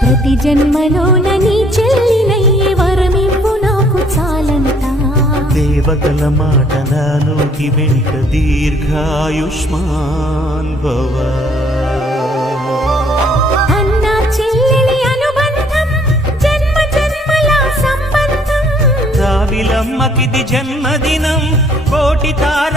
ప్రతి జన్మలోన నీ చెల్లినయ్యే వరమివ్వు నాకు చాలంట. దేవతల మాట నాలోకి వెంట దీర్ఘాయుష్మాన్ భవ. అన్న చెల్లెలి అనుబంధం జన్మ జన్మల సంబంధం. రావిలమ్మకిది జన్మదినం కోటి తార